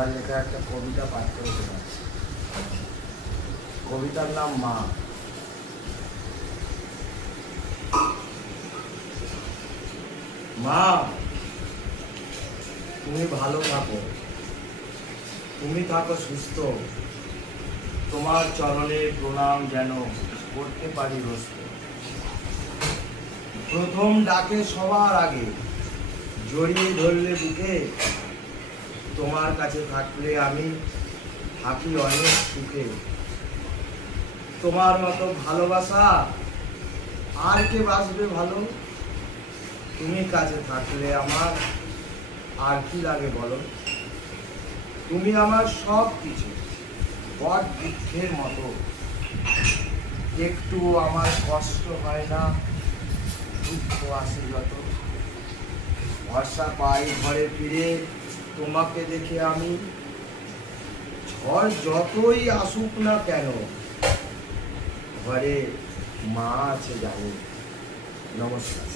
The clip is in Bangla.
আমার লেখা একটা কবিতা পাঠ করে শোনাচ্ছি। কবিতার নাম মা। মা, তুমি ভালো থাকো, তুমি থাকো সুস্থ, তোমার চরণে প্রণাম যেন করতে পারি রোজ। প্রথম ডাকে সবার আগে জড়িয়ে ধরলে বুকে, তোমার কাছে থাকলে আমি থাকি অনেক সুখে। তোমার মতো ভালোবাসা আর কে বাসবে ভালো? তুমি কাছে থাকলে আমার আর কি লাগে বলো? তুমি আমার সব কিছু, বট বৃক্ষের মতো। একটু আমার কষ্ট হয় না, দুঃখ আসে যত। বর্ষা পাই ঘরে ফিরে তোমাকে দেখে আমি, ঝড় যতই আসুক না কেন ঘরে মা আছে জানি। নমস্কার।